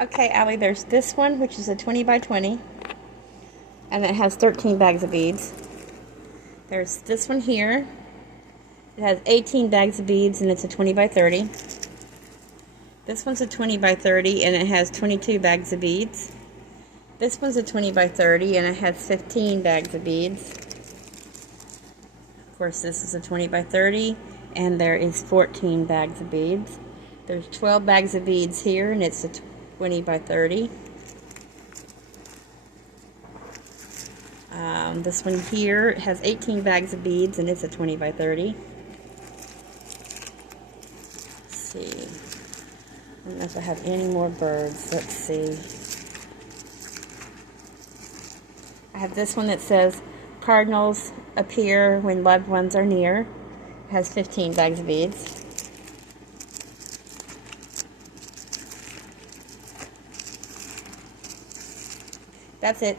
Okay, Allie, there's this one, which is a 20 by 20, and it has 13 bags of beads. There's this one here. It has 18 bags of beads, and it's a 20 by 30. This one's a 20 by 30, and it has 22 bags of beads. This one's a 20 by 30, and it has 15 bags of beads. Of course, this is a 20 by 30, and there is 14 bags of beads. There's 12 bags of beads here, and it's a 20 by 30. This one here has 18 bags of beads, and it's a 20 by 30. Let's see. I don't know if I have any more birds. Let's see. I have this one that says, cardinals appear when loved ones are near. It has 15 bags of beads. That's it.